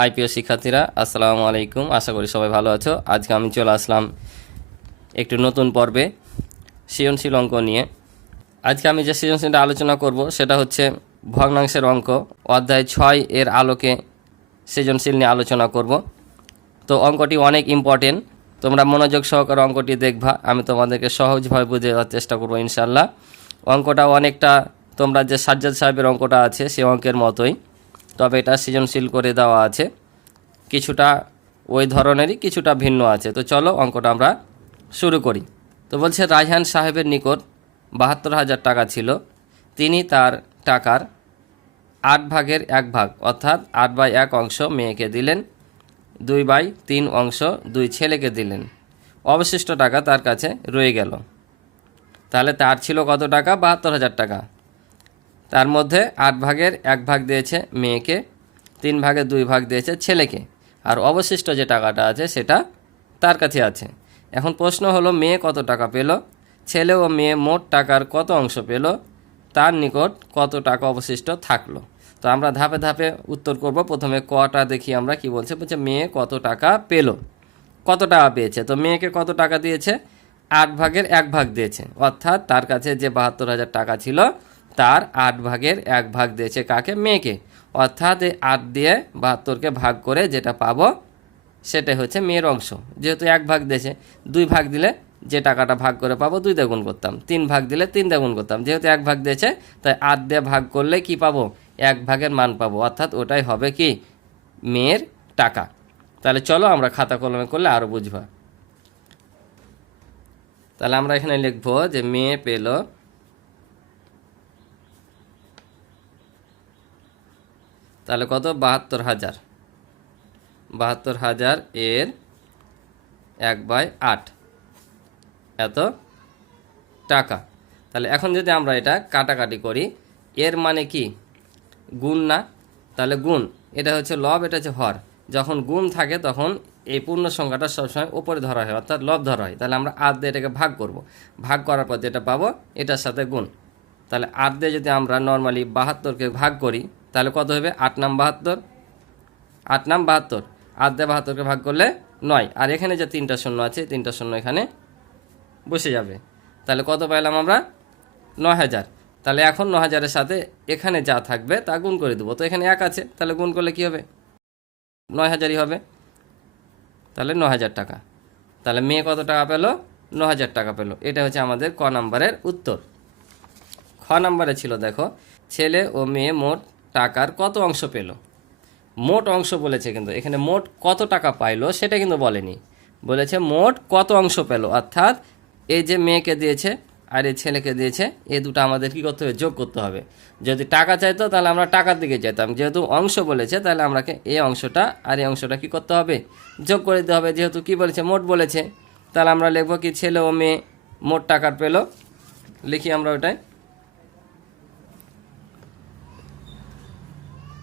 High প্রিয় শিক্ষার্থীরা, আসসালামু আলাইকুম। আশা করি সবাই ভালো আছো। আজকে আমি চলে আসলাম একটু নতুন পর্বে সৃজনশীল অঙ্ক নিয়ে। আজকে আমি যে সৃজনশীলটা আলোচনা করব, সেটা হচ্ছে ভগ্নাংশের অঙ্ক। অধ্যায় ছয় এর আলোকে সৃজনশীল নিয়ে আলোচনা করব। তো অঙ্কটি অনেক ইম্পর্টেন্ট তোমরা মনোযোগ সহকারে অঙ্কটি দেখবা। আমি তোমাদেরকে সহজভাবে বুঝে দেওয়ার চেষ্টা করব ইনশাল্লাহ অঙ্কটা অনেকটা তোমরা যে সাজ্জাদ সাহেবের অঙ্কটা আছে, সে অঙ্কের মতোই। তবে এটা সৃজনশীল করে দেওয়া আছে। কিছুটা ওই ধরনেরই, কিছুটা ভিন্ন আছে। তো চলো অঙ্কটা আমরা শুরু করি। তো বলছে রায়হান সাহেবের নিকট বাহাত্তর হাজার টাকা ছিল। তিনি তার টাকার আট ভাগের এক ভাগ, অর্থাৎ আট বাই এক অংশ মেয়েকে দিলেন, দুই বাই তিন অংশ দুই ছেলেকে দিলেন। অবশিষ্ট টাকা তার কাছে রয়ে গেল। তাহলে তার ছিল কত টাকা? বাহাত্তর হাজার টাকা। তার মধ্যে আট ভাগের এক ভাগ দিয়েছে মেয়েকে, তিন ভাগের দুই ভাগ দিয়েছে ছেলেকে। আর অবশিষ্ট যে টাকাটা আছে সেটা তার কাছে আছে। এখন প্রশ্ন হলো, মেয়ে কত টাকা পেল? ছেলে ও মেয়ে মোট টাকার কত অংশ পেল? তার নিকট কত টাকা অবশিষ্ট থাকল? তো আমরা ধাপে ধাপে উত্তর করব। প্রথমে কটা দেখি আমরা কি বলছে। বলছে, মেয়ে কত টাকা পেল? কত টাকা পেয়েছে? তো মেয়েকে কত টাকা দিয়েছে? আট ভাগের এক ভাগ দিয়েছে। অর্থাৎ তার কাছে যে বাহাত্তর হাজার টাকা ছিল তার আট ভাগের এক ভাগ দিয়েছে কাকে? মেয়েকে। অর্থাৎ আট দিয়ে বাহাত্তরকে ভাগ করে যেটা পাবো, সেটাই হচ্ছে মেয়ের অংশ। যেহেতু এক ভাগ দিয়েছে, দুই ভাগ দিলে যে টাকাটা ভাগ করে পাবো, দুই দিয়ে করতাম। তিন ভাগ দিলে তিন দিয়ে করতাম। যেহেতু এক ভাগ দিয়েছে, তাই আট দিয়ে ভাগ করলে কি পাবো? এক ভাগের মান পাবো। অর্থাৎ ওটাই হবে কি? মেয়ের টাকা। তাহলে চলো আমরা খাতা কলমে করলে আরও বুঝবা। তাহলে আমরা এখানে লিখব যে মেয়ে পেল তাহলে কত? বাহাত্তর হাজার। বাহাত্তর হাজার এর এক বাই আট। এত টাকা। তাহলে এখন যদি আমরা এটা কাটাকাটি করি, এর মানে কি? গুণ না? তাহলে গুণ, এটা হচ্ছে লব, এটা হচ্ছে হর। যখন গুণ থাকে তখন এই পূর্ণ সংখ্যাটা সবসময় ওপরে ধরা হয়, অর্থাৎ লব ধরা হয়। তাহলে আমরা আট দিয়ে এটাকে ভাগ করব। ভাগ করার পর যেটা পাবো, এটার সাথে গুণ। তাহলে আট দিয়ে যদি আমরা নর্মালি বাহাত্তরকে ভাগ করি তাহলে কত হবে? আট নাম বাহাত্তর। আট নাম বাহাত্তর। আট বাহাত্তরকে ভাগ করলে নয়। আর এখানে যে তিনটা শূন্য আছে, তিনটা শূন্য এখানে বসে যাবে। তাহলে কত পাইলাম আমরা? ন হাজার। তাহলে এখন ন হাজারের সাথে এখানে যা থাকবে তা গুণ করে দেবো। তো এখানে এক আছে, তাহলে গুণ করলে কি হবে? নয় হাজারই হবে। তাহলে ন হাজার টাকা। তাহলে মেয়ে কত টাকা পেল? ন হাজার টাকা পেল। এটা হচ্ছে আমাদের ক নাম্বারের উত্তর। খ নাম্বারে ছিল, দেখো, ছেলে ও মেয়ে মোট টাকার কত অংশ পেল? মোট অংশ বলেছে কিন্তু, এখানে মোট কত টাকা পাইলো সেটা কিন্তু বলেনি। বলেছে মোট কত অংশ পেল? অর্থাৎ এই যে মেয়েকে দিয়েছে আর এই ছেলেকে দিয়েছে, এ দুটো আমাদের কী করতে হবে? যোগ করতে হবে। যদি টাকা চাইতো তাহলে আমরা টাকার দিকে যেতাম। যেহেতু অংশ বলেছে, তাহলে আমাকে এই অংশটা আর এই অংশটা কী করতে হবে? যোগ করে দিতে হবে। যেহেতু কি বলেছে? মোট বলেছে। তাহলে আমরা লিখব কি ছেলে ও মেয়ে মোট টাকার পেল। লিখি আমরা ওটাই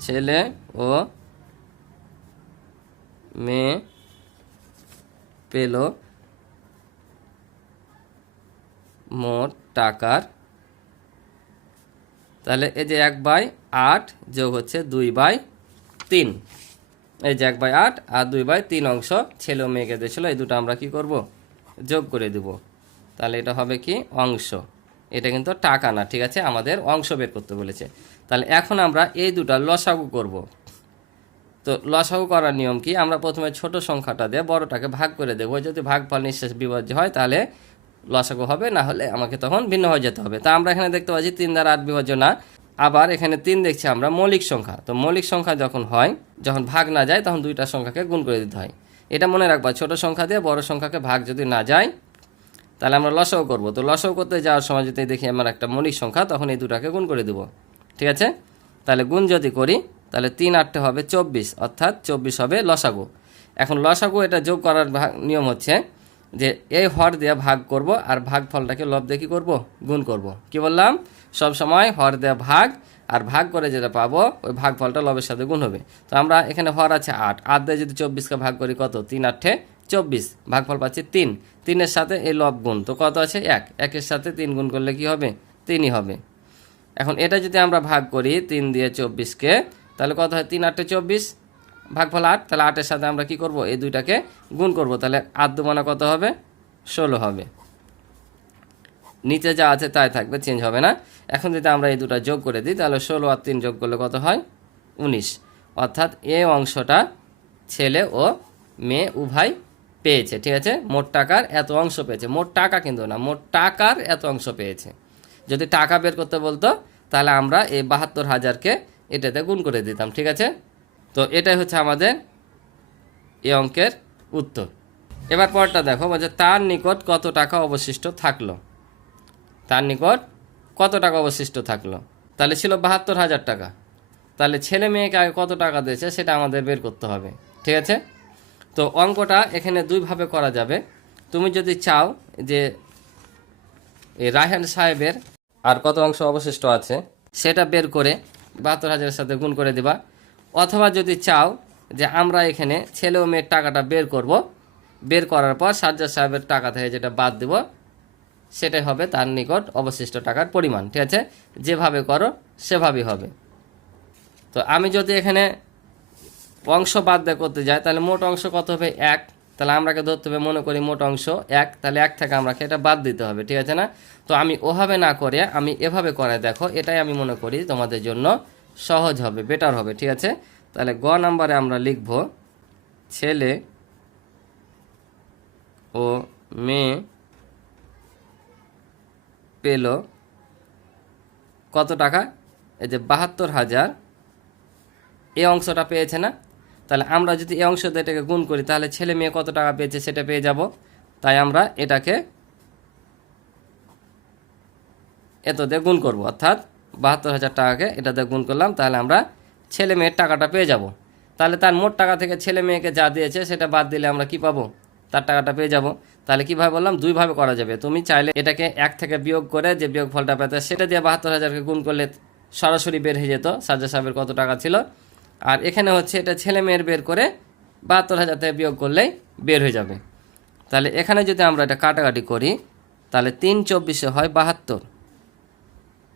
ছেলে ও মেয়ে পেল মোট টাকার। তাহলে এই যে এক বাই আট যোগ হচ্ছে দুই বাই তিন। এই যে এক বাই আট আর দুই বাই তিন অংশ ছেলে ও মেয়েকে দিয়েছিল, এই দুটো আমরা কি করব? যোগ করে দেব। তাহলে এটা হবে কি? অংশ। এটা কিন্তু টাকা না, ঠিক আছে? আমাদের অংশ বের করতে বলেছে। তাহলে এখন আমরা এই দুটা লসাগু করব। তো লসাগু করার নিয়ম কি? আমরা প্রথমে ছোট সংখ্যাটা দিয়ে বড়টাকে ভাগ করে দেবো যদি ভাগফল নিঃশেষ বিভাজ্য হয়, তাহলে লসাগু হবে, না হলে আমাকে তখন ভিন্ন হয়ে যেতে হবে। তা আমরা এখানে দেখতে পাচ্ছি তিন দ্বারা আট বিভাজ্য না। আবার এখানে তিন দেখছি আমরা মৌলিক সংখ্যা। তো মৌলিক সংখ্যা যখন হয়, যখন ভাগ না যায়, তখন দুইটা সংখ্যাকে গুণ করে দিতে হয়। এটা মনে রাখবা, ছোট সংখ্যা দিয়ে বড় সংখ্যাকে ভাগ যদি না যায়, তাহলে আমরা লসাও করব। তো লসাও করতে যাওয়ার সময় যদি দেখি আমার একটা মৌলিক সংখ্যা, তখন এই দুটাকে গুণ করে দেব। ঠিক আছে? তাহলে গুণ যদি করি, তাহলে তিন আটটা হবে চব্বিশ, অর্থাৎ চব্বিশ হবে লসাগু। এখন লসাগু এটা যোগ করার ভাগ নিয়ম হচ্ছে যে এই হর দিয়ে ভাগ করব আর ভাগ ফলটাকে লব দিয়ে কী করব? গুণ করব। কি বললাম? সব সময় হর দিয়ে ভাগ আর ভাগ করে যেটা পাবো, ওই ভাগ ফলটা লবের সাথে গুণ হবে। তো আমরা এখানে হর আছে আট আট দিয়ে যদি চব্বিশকে ভাগ করি কত? তিন আটে চব্বিশ, ভাগফল পাচ্ছি তিন। তিনের সাথে এই লব গুণ, তো কত আছে? এক। একের সাথে তিন গুণ করলে কি হবে? তিনই হবে। এখন এটা যদি আমরা ভাগ করি তিন দিয়ে চব্বিশকে, তাহলে কত হয়? তিন, আটে চব্বিশ। ভাগফল আট, তাহলে আটের সাথে আমরা কি করব? এই দুইটাকে গুণ করব। তাহলে আট দুমানা কত হবে? ষোলো হবে। নিচে যা আছে তাই থাকবে চেঞ্জ হবে না। এখন যদি আমরা এই দুটা যোগ করে দিই, তাহলে ষোলো আর তিন যোগ করলে কত হয়? উনিশ। অর্থাৎ এ অংশটা ছেলে ও মেয়ে উভয় পেয়েছে, ঠিক আছে? মোট টাকার এত অংশ পেয়েছে। মোট টাকা কিন্তু না, মোট টাকার এত অংশ পেয়েছে। যদি টাকা বের করতে বলতো, তাহলে আমরা এই বাহাত্তর হাজারকে এটাতে গুণ করে দিতাম, ঠিক আছে? তো এটাই হচ্ছে আমাদের এই অঙ্কের উত্তর। এবার পরটা দেখো, বলছে তার নিকট কত টাকা অবশিষ্ট থাকল? তার নিকট কত টাকা অবশিষ্ট থাকল? তাহলে ছিল বাহাত্তর হাজার টাকা। তাহলে ছেলে মেয়েকে আগে কত টাকা দিয়েছে, সেটা আমাদের বের করতে হবে, ঠিক আছে? তো অঙ্কটা এখানে দুইভাবে করা যাবে। তুমি যদি চাও যে রায়হান সাহেবের আর কত অংশ অবশিষ্ট আছে, সেটা বের করে বাহাত্তর হাজারের সাথে গুণ করে দিবা। অথবা যদি চাও যে আমরা এখানে ছেলে ও মেয়ের টাকাটা বের করব, বের করার পর সাজ্জাদ সাহেবের টাকা থেকে যেটা বাদ দেব, সেটাই হবে তার নিকট অবশিষ্ট টাকার পরিমাণ, ঠিক আছে? যেভাবে করো, সেভাবেই হবে। তো আমি যদি এখানে অংশ বাদ দিয়ে করতে যাই, তাহলে মোট অংশ কত হবে? এক। তাহলে আমরাকে ধরতে হবে, মনে করি মোট অংশ এক, তাহলে এক থেকে আমরাকে এটা বাদ দিতে হবে, ঠিক আছে না? তো আমি ওভাবে না করে আমি এভাবে করে দেখো, এটাই আমি মনে করি তোমাদের জন্য সহজ হবে বেটার হবে, ঠিক আছে? তাহলে গ নাম্বারে আমরা লিখব, ছেলে ও মেয়ে পেল কত টাকা? এই যে বাহাত্তর হাজার। এই অংশটা পেয়েছে না? তাহলে আমরা যদি এই অংশ এটাকে গুণ করি, তাহলে ছেলে মেয়ে কত টাকা পেয়েছে সেটা পেয়ে যাব। তাই আমরা এটাকে এত দিয়ে গুণ করব, অর্থাৎ বাহাত্তর হাজার টাকাকে এটা দিয়ে গুণ করলাম, তাহলে আমরা ছেলে মেয়ের টাকাটা পেয়ে যাব। তাহলে তার মোট টাকা থেকে ছেলে মেয়েকে যা দিয়েছে সেটা বাদ দিলে আমরা কি পাবো? তার টাকাটা পেয়ে যাব। তাহলে কীভাবে বললাম? দুইভাবে করা যাবে। তুমি চাইলে এটাকে এক থেকে বিয়োগ করে যে বিয়োগ ফলটা পেতে, সেটা দিয়ে বাহাত্তর হাজারকে গুণ করলে সরাসরি বের হয়ে যেত। সাজ্জা সাহেবের কত টাকা ছিল? আর এখানে হচ্ছে এটা ছেলে মেয়ের বের করে বাহাত্তর হাজার থেকে বিয়োগ করলেই বের হয়ে যাবে। তাহলে এখানে যদি আমরা এটা কাটাকাটি করি, তাহলে তিন চব্বিশে হয় বাহাত্তর।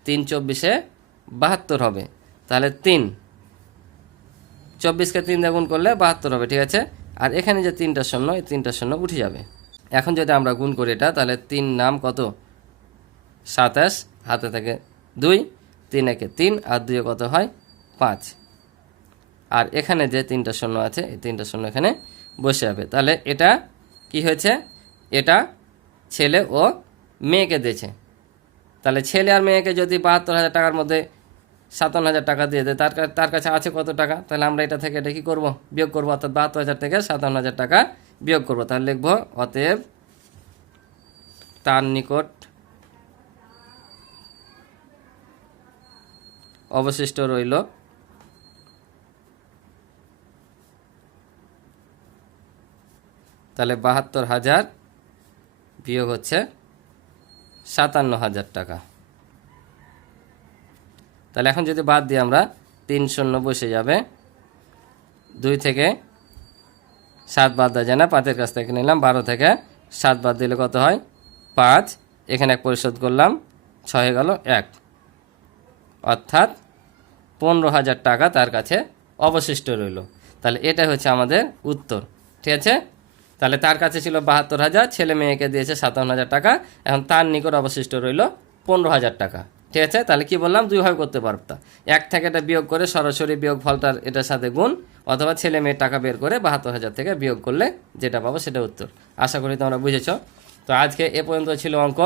তিন চব্বিশে বাহাত্তর হবে। তাহলে তিন। চব্বিশকে তিন গুণ করলে বাহাত্তর হবে, ঠিক আছে? আর এখানে যে তিনটা শূন্য, এই তিনটা শূন্য উঠে যাবে। এখন যদি আমরা গুণ করি এটা, তাহলে তিন নাম কত? সাতাশ, হাতে থাকে দুই, তিন একে তিন, আর দুয়ে কত হয়? পাঁচ। আর এখানে যে তিনটা শূন্য আছে, এই তিনটা শূন্য এখানে বসে যাবে। তাহলে এটা কি হয়েছে? এটা ছেলে ও মেয়েকে দিয়েছে। তাহলে ছেলে আর মেয়েকে যদি বাহাত্তর হাজার টাকার মধ্যে সাতান্ন হাজার টাকা দিয়ে দেয়, তার তার কাছে আছে কত টাকা? তাহলে আমরা এটা থেকে এটা কী করব? বিয়োগ করব, অর্থাৎ বাহাত্তর হাজার থেকে সাতান্ন হাজার টাকা বিয়োগ করব। তাহলে লিখব, অতএব তার নিকট অবশিষ্ট রইল তাহলে বাহাত্তর হাজার বিয়োগ হচ্ছে সাতান্ন হাজার টাকা। তাহলে এখন যদি বাদ দিই আমরা তিন শূন্য বসে যাবে। দুই থেকে সাত বাদ দেওয়া যায় না, পাঁচের কাছ থেকে নিলাম, বারো থেকে সাত বাদ দিলে কত হয়? পাঁচ। এখানে এক পরিশোধ করলাম, ছয় গেল এক। অর্থাৎ পনেরো হাজার টাকা তার কাছে অবশিষ্ট রইল। তাহলে এটা হচ্ছে আমাদের উত্তর, ঠিক আছে? তাহলে তার কাছে ছিল বাহাত্তর হাজার, ছেলে মেয়েকে দিয়েছে সাতান্ন হাজার টাকা। এখন তার নিকট অবশিষ্ট রইল পনেরো হাজার টাকা। ঠিক আছে? তাহলে কি বললাম? দুইভাবে করতে পারতাম এক থেকে এটা বিয়োগ করে সরাসরি বিয়োগ ফলটার এটার সাথে গুণ, অথবা ছেলে মেয়ের টাকা বের করে বাহাত্তর হাজার থেকে বিয়োগ করলে যেটা পাবো সেটা উত্তর। আশা করি তোমরা বুঝেছ। তো আজকে এ পর্যন্ত ছিল অঙ্ক।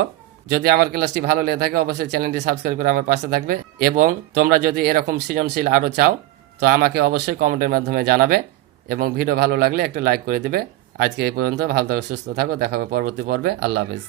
যদি আমার ক্লাসটি ভালো লেগে থাকে, অবশ্যই চ্যানেলটি সাবস্ক্রাইব করে আমার পাশে থাকবে। এবং তোমরা যদি এরকম সৃজনশীল আরও চাও, তো আমাকে অবশ্যই কমেন্টের মাধ্যমে জানাবে। এবং ভিডিও ভালো লাগলে একটা লাইক করে দিবে। আজকে এই পর্যন্ত ভালো থাকো সুস্থ থাকো দেখা হবে পরবর্তী পর্বে। আল্লাহ হাফেজ।